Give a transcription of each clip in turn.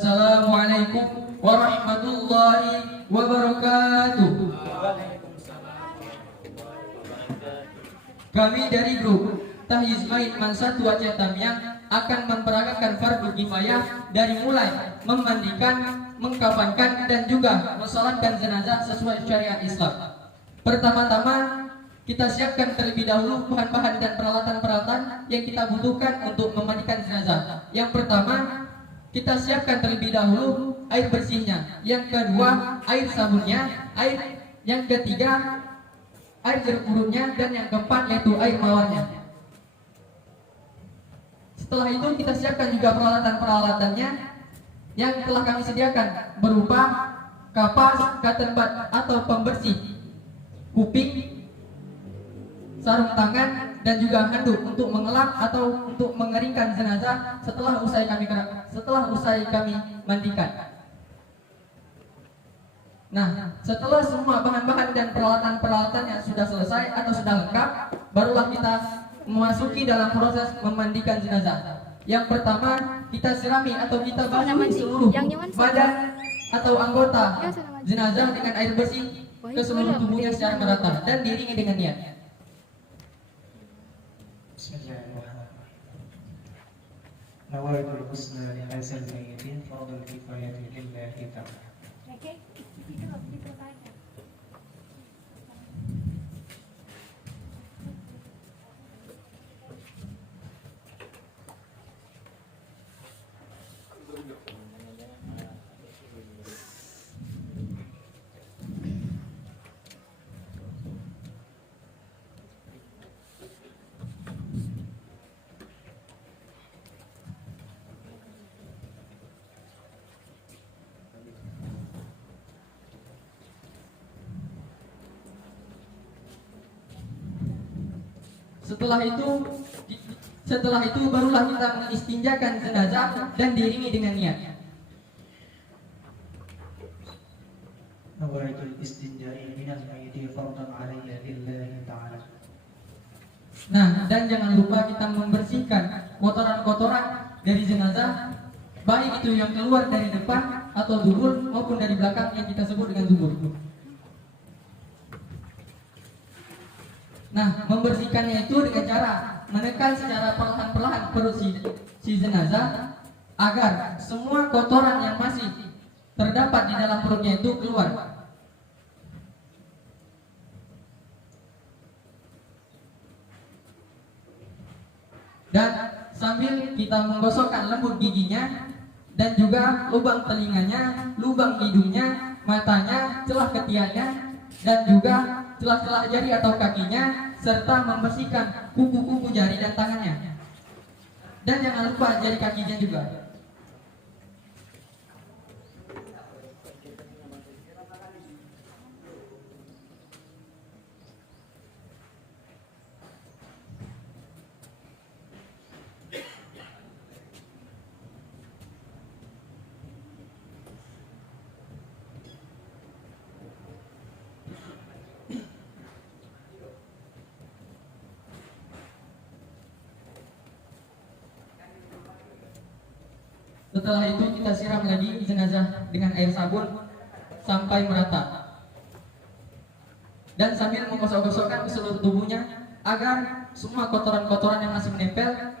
Assalamualaikum warahmatullahi wabarakatuh. Kami dari grup Tahyiz Maid Mansatu Aceh Tamiang akan memperagakan fardu kifayah dari mulai memandikan, mengkafankan dan juga mensalatkan jenazah sesuai syariat Islam. Pertama-tama kita siapkan terlebih dahulu bahan-bahan dan peralatan-peralatan yang kita butuhkan untuk memandikan jenazah. Yang pertama, kita siapkan terlebih dahulu air bersihnya. Yang kedua, air sabunnya. Yang ketiga, air jeruk purutnya. Dan yang keempat, yaitu air mawarnya. Setelah itu kita siapkan juga peralatan-peralatannya yang telah kami sediakan, berupa kapas, cotton bud atau pembersih kuping, sarung tangan, dan juga handuk untuk mengelap atau untuk mengeringkan jenazah setelah usai kami mandikan. Nah, setelah semua bahan-bahan dan peralatan-peralatan yang sudah selesai atau sudah lengkap, barulah kita memasuki dalam proses memandikan jenazah. Yang pertama, kita sirami atau kita basuh seluruh badan atau anggota jenazah dengan air bersih ke seluruh tubuhnya secara merata dan diiringi dengan niat. Nawaitul husna li hasan mayyitin fardul kifayati lillahi ta'ala. Oke, itu dipertanya. Setelah itu barulah kita mengistinjakan jenazah dan diiringi dengan niat. Nawaitul istinja'i minal mayyiti fardan 'alayya lillahi ta'ala. Nah, dan jangan lupa kita membersihkan kotoran-kotoran dari jenazah, baik itu yang keluar dari depan atau dubur maupun dari belakang yang kita sebut dengan dubur. Nah, membersihkannya itu dengan cara menekan secara perlahan-perlahan perut si jenazah agar semua kotoran yang masih terdapat di dalam perutnya itu keluar. Dan sambil kita menggosokkan lembut giginya dan juga lubang telinganya, lubang hidungnya, matanya, celah ketiaknya, dan juga celah-celah jari atau kakinya, serta membersihkan kuku-kuku jari dan tangannya. Dan jangan lupa jari kakinya juga. Setelah itu kita siram lagi jenazah dengan air sabun sampai merata. Dan sambil menggosok-gosokkan ke seluruh tubuhnya agar semua kotoran-kotoran yang masih menempel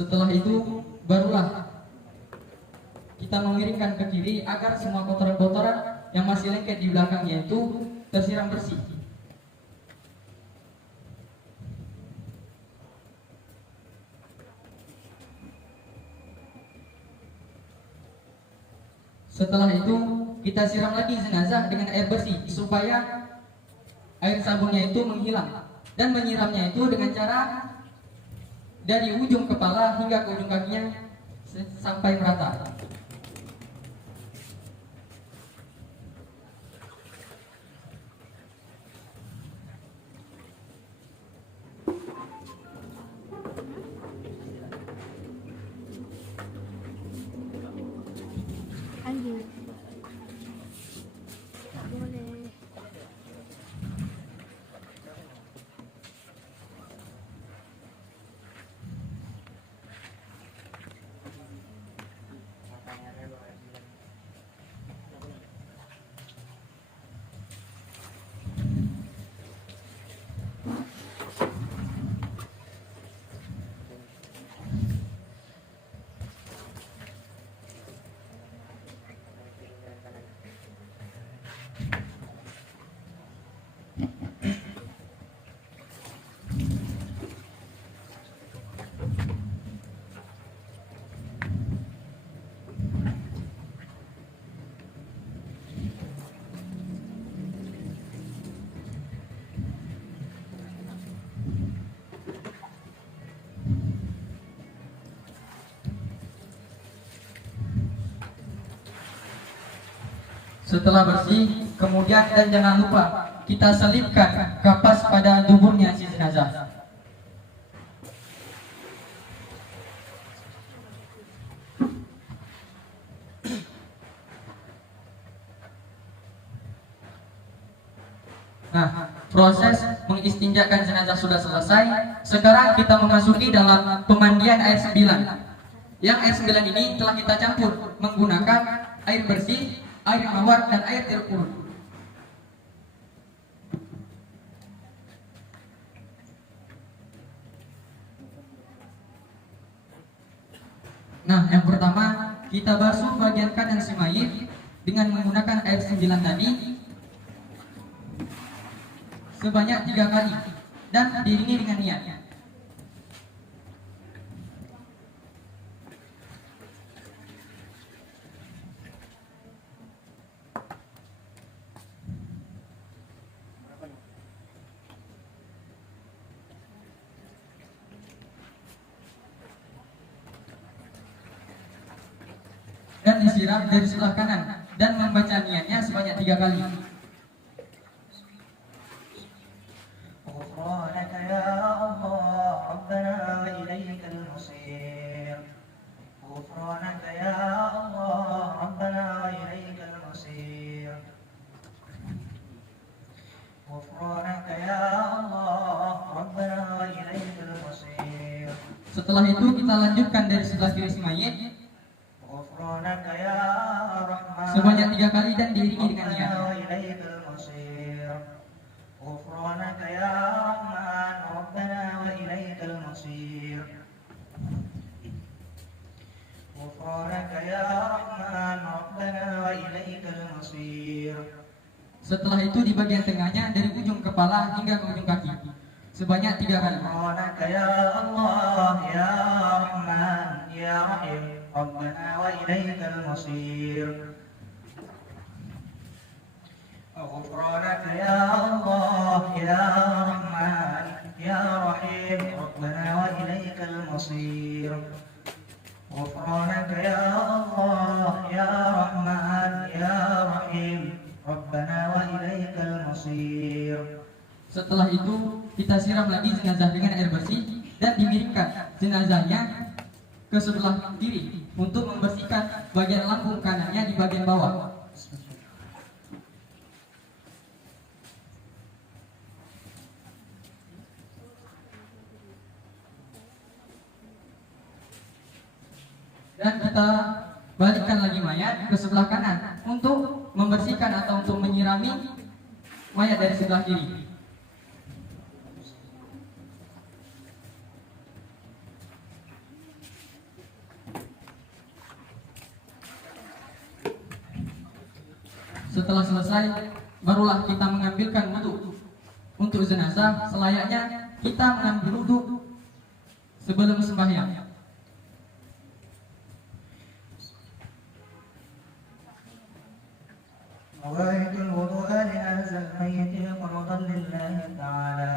Setelah itu barulah kita mengiringkan ke kiri agar semua kotoran-kotoran yang masih lengket di belakangnya itu tersiram bersih. Setelah itu kita siram lagi jenazah dengan air bersih supaya air sabunnya itu menghilang, dan menyiramnya itu dengan cara dari ujung kepala hingga ke ujung kakinya sampai merata. Setelah bersih, kemudian dan jangan lupa kita selipkan kapas pada tubuhnya si jenazah. Nah, proses mengistinjakan jenazah sudah selesai. Sekarang kita memasuki dalam pemandian air 9. Yang air 9 ini telah kita campur menggunakan air bersih, air mawar, dan air jeruk purut. Nah, yang pertama kita basuh bagian kanan si mayit dengan menggunakan air 9 tadi sebanyak 3 kali dan diiringi dengan niat. Dan disiram dari sebelah kanan dan membaca niatnya sebanyak 3 kali. غفرانك يا الله ربنا وإليك المصير غفرانك يا الله ربنا وإليك المصير غفرانك يا الله ربنا وإليك المصير. Setelah itu kita lanjutkan dari sebelah kiri si mayit غفرانك يا رحمن sebanyak 3 kali dan diiringi dengan niat. وإليك المصير غفرانك يا رحمن ربنا وإليك المصير غفرانك يا رحمن ربنا وإليك المصير. Setelah itu di bagian tengahnya dari ujung kepala hingga ke ujung kaki sebanyak 3 kali. غفرانك يا الله يا رحمن يا رحيم ربنا وإليك المصير غفرانك يا الله يا رحمن يا رحيم ربنا وإليك المصير غفرانك يا الله يا رحمن يا رحيم ربنا وإليك المصير. Setelah itu kita siram lagi jenazah dengan air bersih dan dimiringkan jenazahnya ke sebelah kiri untuk membersihkan bagian lambung kanannya di bagian bawah. Dan kita balikkan lagi mayat ke sebelah kanan untuk membersihkan atau untuk menyirami mayat dari sebelah kiri. Setelah selesai, barulah kita mengambilkan wudhu untuk jenazah. Selayaknya kita mengambil wudhu sebelum sembahyang. مواعيد الوضوء لهذا الميت فرضا لله تعالى.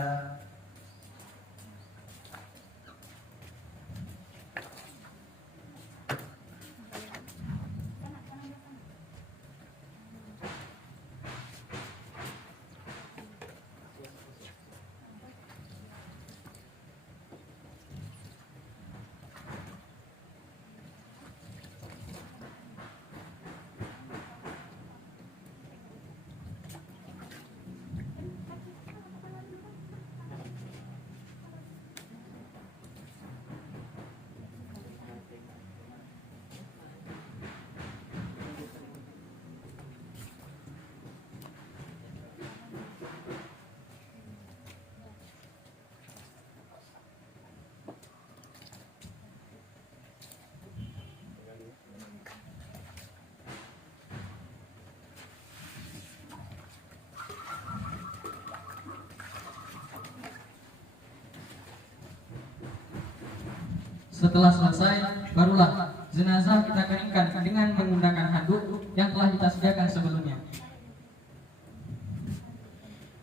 Setelah selesai, barulah jenazah kita keringkan dengan menggunakan handuk yang telah kita sediakan sebelumnya.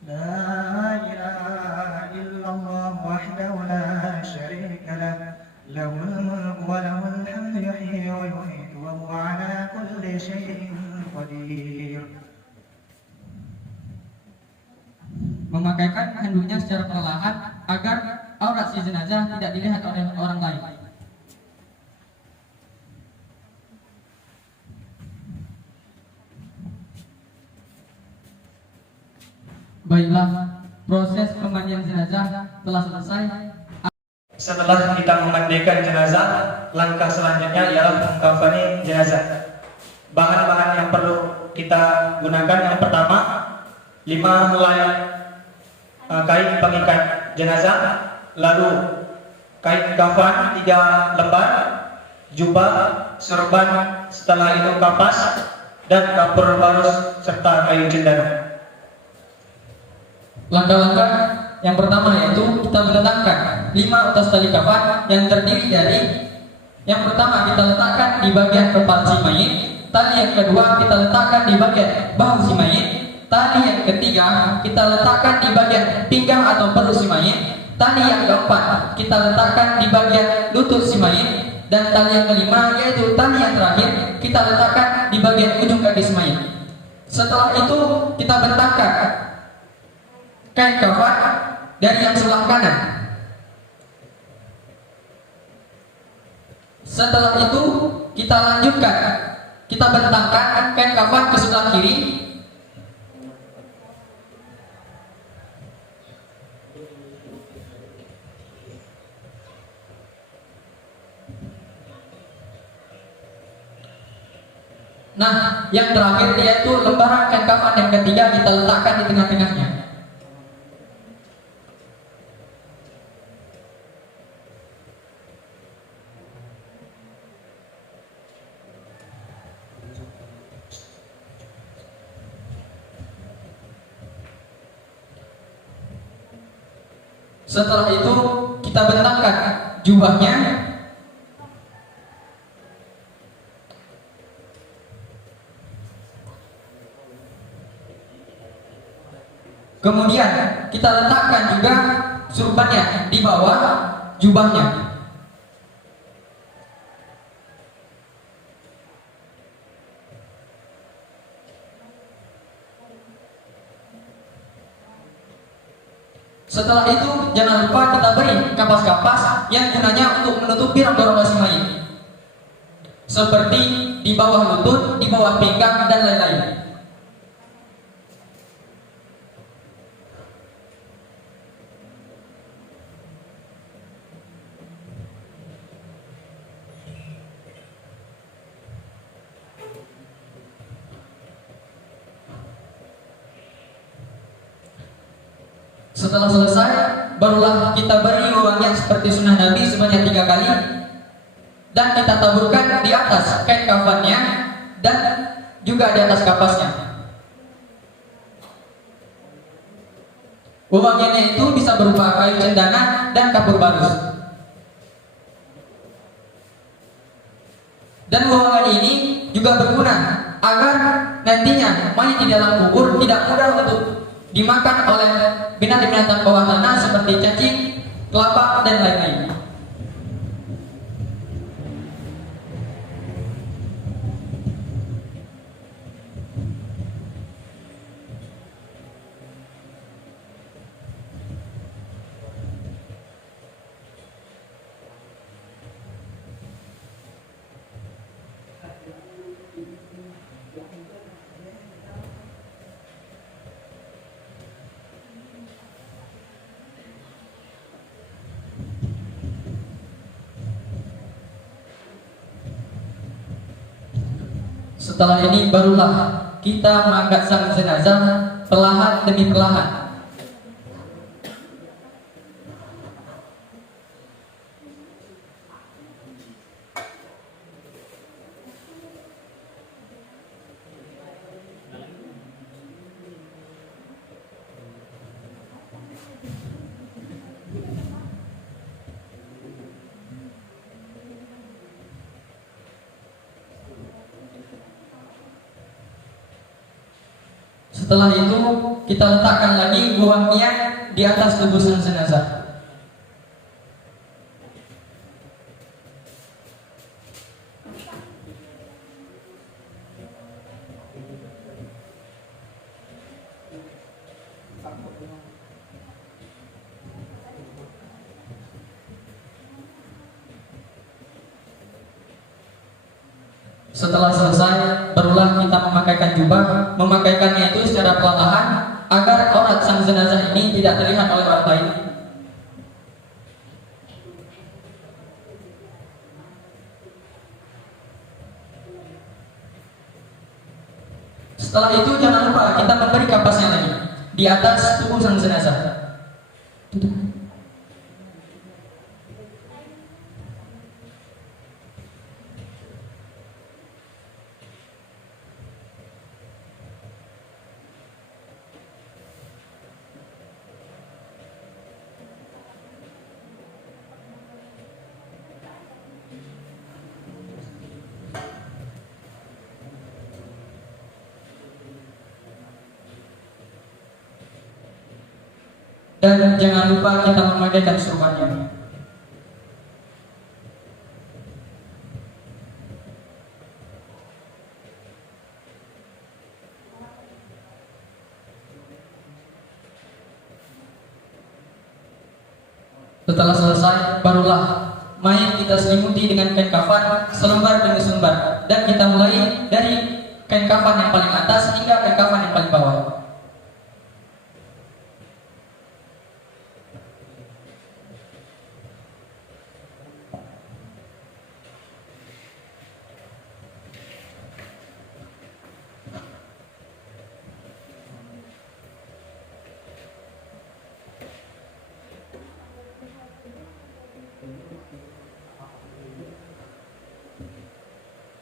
لا إله إلا الله وحده لا شريك له له الملك وله الحمد يحيي ويميت وهو على كل شيء قدير. memakaikan handuknya secara perlahan agar aurat si jenazah tidak dilihat oleh orang lain. Baiklah, proses pemandian jenazah telah selesai. Setelah kita memandikan jenazah, langkah selanjutnya ialah mengkafani jenazah. Bahan-bahan yang perlu kita gunakan yang pertama 5 helai kain pengikat jenazah, lalu kain kafan 3 lembar, jubah, sorban, setelah itu kapas dan kapur barus serta kayu cendana. Langkah-langkah yang pertama yaitu kita meletakkan 5 utas tali kafan yang terdiri dari yang pertama kita letakkan di bagian kepala si mayit, tali yang kedua kita letakkan di bagian bahu si mayit, tali yang ketiga kita letakkan di bagian pinggang atau perut si mayit, tali yang keempat kita letakkan di bagian lutut si mayit, dan tali yang kelima yaitu tali yang terakhir kita letakkan di bagian ujung kaki si mayit. Setelah itu kita bentangkan kain kafan dari yang sebelah kanan. Setelah itu kita lanjutkan, kita bentangkan kain kafan ke sebelah kiri. Nah, yang terakhir yaitu lembaran kain kafan yang ketiga kita letakkan di tengah-tengahnya. Setelah itu kita bentangkan jubahnya. Kemudian kita letakkan juga surbannya di bawah jubahnya. Setelah itu jangan lupa kita beri kapas-kapas yang gunanya untuk menutupi rongga-rongga si mayit, seperti di bawah lutut, di bawah pinggang, dan lain-lain. Setelah selesai, barulah kita beri wewangian seperti sunnah Nabi sebanyak 3 kali, dan kita taburkan di atas kain kafannya dan juga di atas kapasnya. Wewangiannya itu bisa berupa kayu cendana dan kapur barus. Dan wewangian ini juga berguna agar nantinya mayit di dalam kubur tidak mudah untuk dimakan oleh binatang-binatang bawah tanah seperti cacing, kelapa, dan lain-lain. Setelah ini barulah kita mengangkat sang jenazah perlahan demi perlahan. Setelah itu kita letakkan lagi wewangian di atas tubuh sang jenazah. Setelah selesai, barulah kita memakaikan jubah. Memakaikannya itu secara perlahan agar aurat sang jenazah ini tidak terlihat oleh orang lain. Setelah itu jangan lupa kita memberi kapasnya lagi di atas tubuh sang jenazah. Tutup. Dan jangan lupa kita memakaikan surbannya. Setelah selesai, barulah mayat kita selimuti dengan kain kafan selembar demi selembar, dan kita mulai dari kain kafan yang paling atas hingga kain kafan yang paling bawah.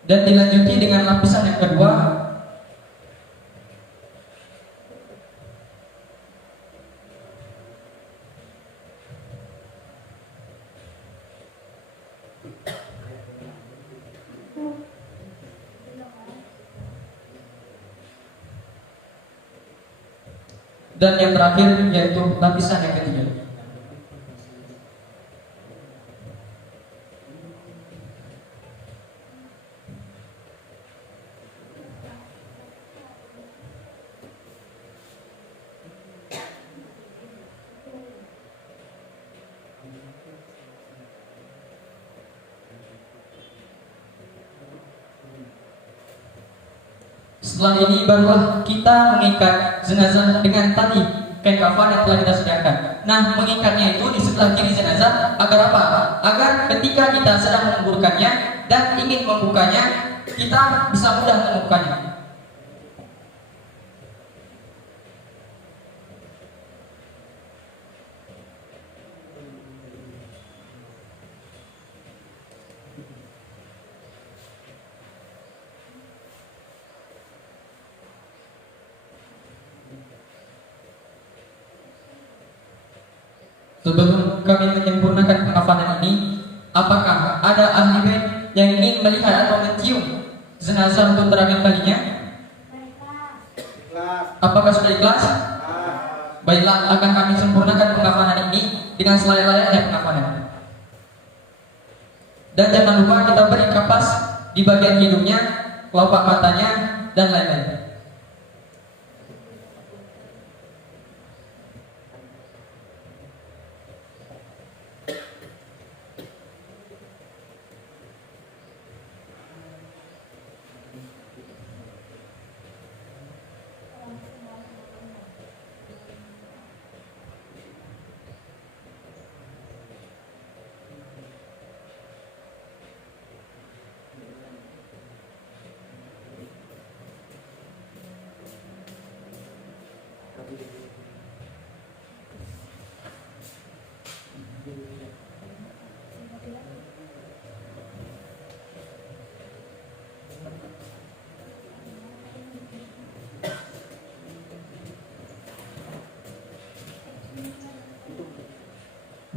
Dan dilanjuti dengan lapisan yang kedua. Dan yang terakhir yaitu lapisan yang ketiga. Setelah ini barulah kita mengikat jenazah dengan tali kain kafan yang telah kita sediakan. Nah, mengikatnya itu di sebelah kiri jenazah agar apa? Agar ketika kita sedang menguburkannya dan ingin membukanya, kita bisa mudah membukanya. Sebelum kami menyempurnakan pengafanan ini, apakah ada ahli bait yang ingin melihat atau mencium jenazah untuk terakhir kalinya? Apakah sudah ikhlas? Baiklah, akan kami sempurnakan pengafanan ini dengan selayak-layaknya pengafanan. Dan jangan lupa kita beri kapas di bagian hidungnya, kelopak matanya, dan lain-lain.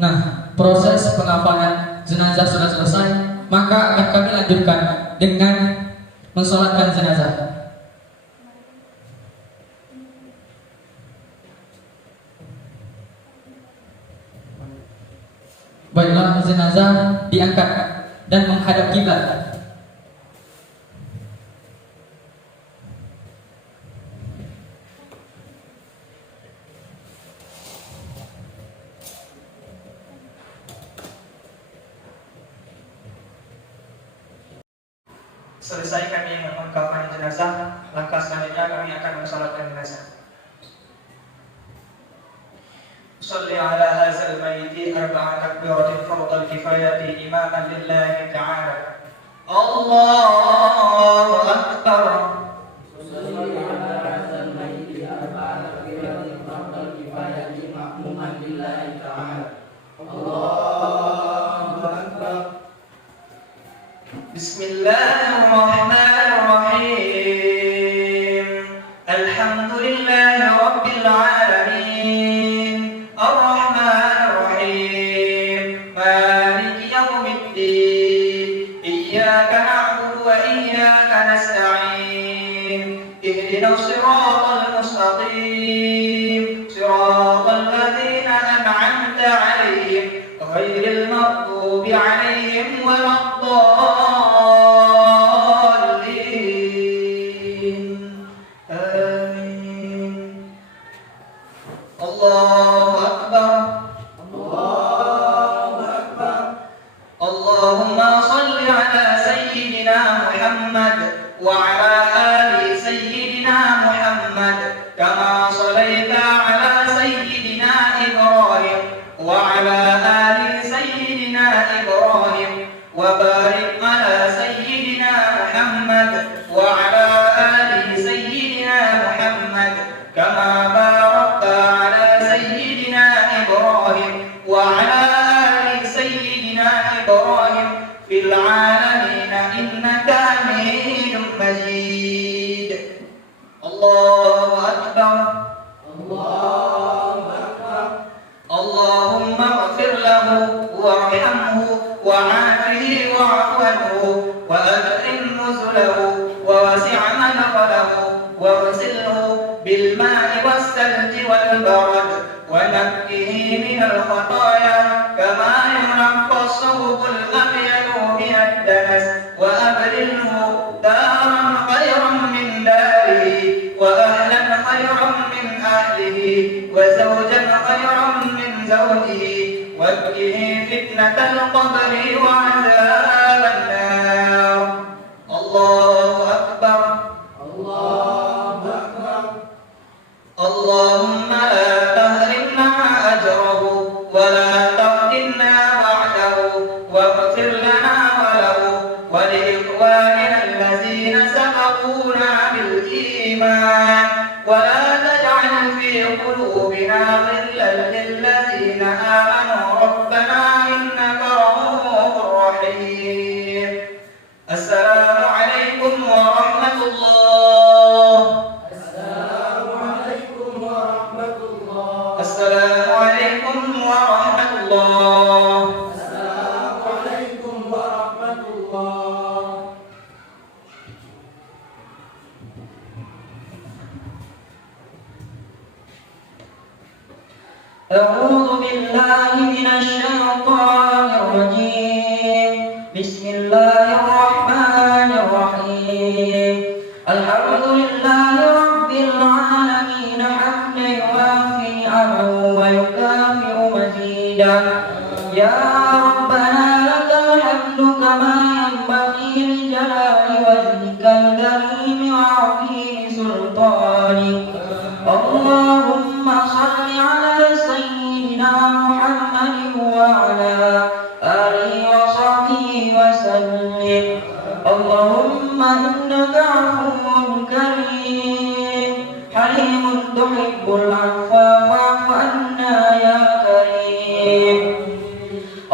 Nah, proses pengafanan jenazah sudah selesai, maka akan kami lanjutkan dengan mensolatkan jenazah. Baiklah, jenazah diangkat dan menghadap kiblat. selesai kami mengkafani jenazah, langkah selanjutnya kami akan mensolatkan jenazah. صل على هذا الميت 4 تكبيرات فرض الكفاية إماما لله تعالى. الله أكبر. صل على هذا الميت 4 تكبيرات فرض الكفاية مأموما لله تعالى. الله أكبر. بسم الله الرحمن الرحيم. الحمد لله رب العالمين. الرحمن الرحيم. مالك يوم الدين. إياك نعبد وإياك نستعين. اهدنا الصراط المستقيم. صراط الذين أنعمت عليهم غير المغضوب عليهم ولا الضالين. آمين. الله أكبر. الله أكبر. اللهم صل على سيدنا محمد وعلى آل سيدنا محمد كما صليت على سيدنا إبراهيم وعلى آل سيدنا إبراهيم وبارك على سيدنا محمد وعلى آل سيدنا محمد كما باركت على سيدنا إبراهيم وعلى آل سيدنا إبراهيم في العالمين إنك حميد مجيد. الله أكبر. الله أكبر. اللهم اغفر له وارحمه وعافه واعف عنه وأكرم نزله ووسع مدخله واغسله بالماء والثلج والبرد ونقه من الخطايا كما ينقى الثوب الأبيض من الدنس وأبدله دارا خيرا من داره وأهلا خيرا من أهله وزوجا خيرا من زوجه وقه فتنة القبر وعذاب النار. الله أكبر. الله أكبر. اللهم لا تحرمنا أجره ولا تفتنا بعده واغفر لنا وله ولإخواننا الذين سبقونا بالإيمان ولا تجعل في قلوبنا غلا للذين آمنوا ربنا إنك رؤوف رحيم. السلام عليكم ورحمة الله. السلام عليكم ورحمة الله. السلام عليكم ورحمة الله. السلام عليكم ورحمة الله. أعوذ بالله من الشيطان الرجيم. بسم الله الرحمن الرحيم. الحمد لله رب العالمين حمدا يوافي نعمه ويكافئ مزيدا. يا ربنا لك الحمد كما ينبغي لجلال وجهك الكريم وعظيم سلطانك. اللهم صل على سيدنا محمد وعلى آله وصحبه وسلم. اللهم إنك عفو كريم حليم تحب العفو فاعف عنا يا كريم.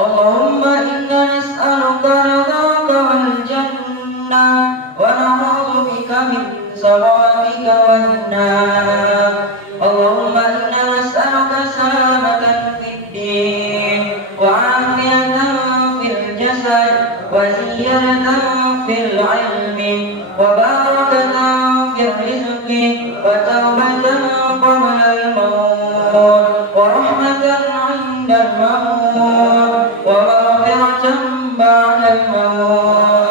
اللهم إنا نسألك رضاك والجنة ونعوذ بك من سخطك والنار. اللهم إنا نسألك سلامة في الدين وعافية في الجسد وزيادة في العلم وبركة في الرزق وتوبة قبل الموت ورحمة عند الموت ومغفرة بعد الموت.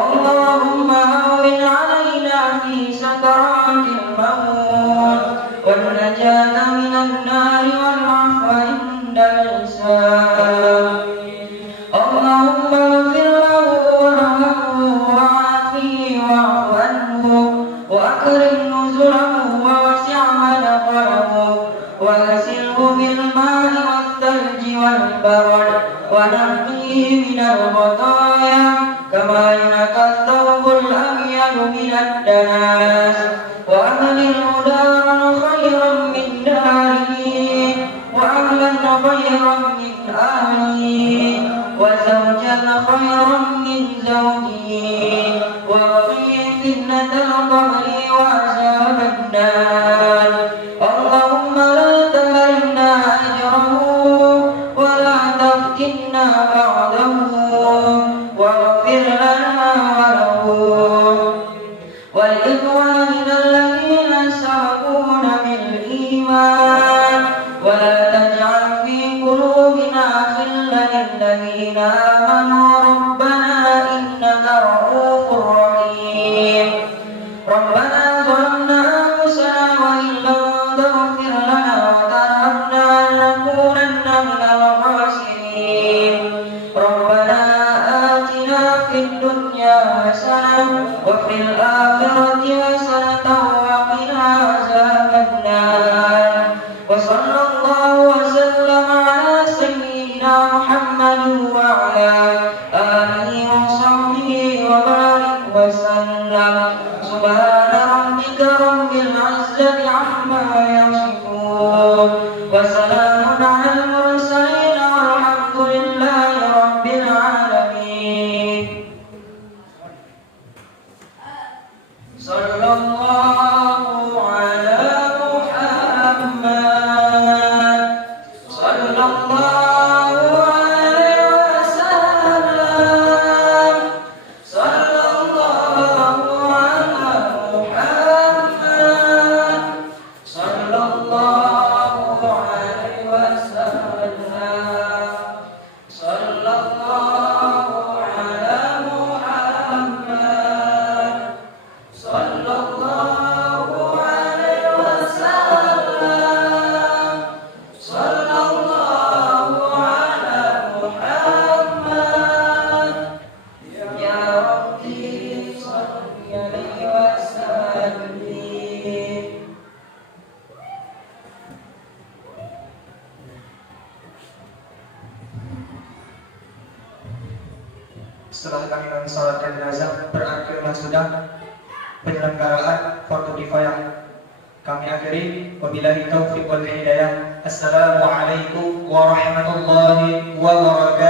اللهم هون علينا في سكرات الموت والنجاة من النار والعفو عند الحساب. اللهم اغفر له وارحمه وعافيه واغسله بالماء والثلج والبرد ونقيه من الخطايا كما ينقى الثوب الأبيض من الدنس وأبدله دارا خيرا من داره وأهلا خيرا من أهله وزوجا خيرا من زوجه وقيه فتنة القبر وعذاب النار اللهم لا تهلنا أجره ولا تفتنا بعده واغفر لنا وله ولإخواننا الذين سبقونا بالإيمان ولا تجعل في قلوبنا غلا للذين آمنوا ربنا إنك رؤوف رحيم ربنا ظلمنا أنفسنا وإن لم تغفر لنا وترحمنا لنكونن من الخاسرين ربنا آتنا في الدنيا حسنة وفي الآخرة حسنة وقنا عذاب النار وصلى الله وسلم على سيدنا محمد وعلى آله وصحبه وبارك وسلم سبحان ربك رب العزة عما يصفون وسلام على المرسلين والحمد لله رب العالمين صلى الله على محمد صلى الله عليه وسلم صلى الله على محمد صلى الله عليه وسلم صلى الله على محمد صلى الله عليه وسلم صلى الله على محمد يا ربي صل عليه وسلم. Setelah kami mensalatkan jenazah, berakhirlah sudah penyelenggaraan fardu kifayah. Kami akhiri wabillahi taufiq wal hidayah. Assalamualaikum warahmatullahi wabarakatuh.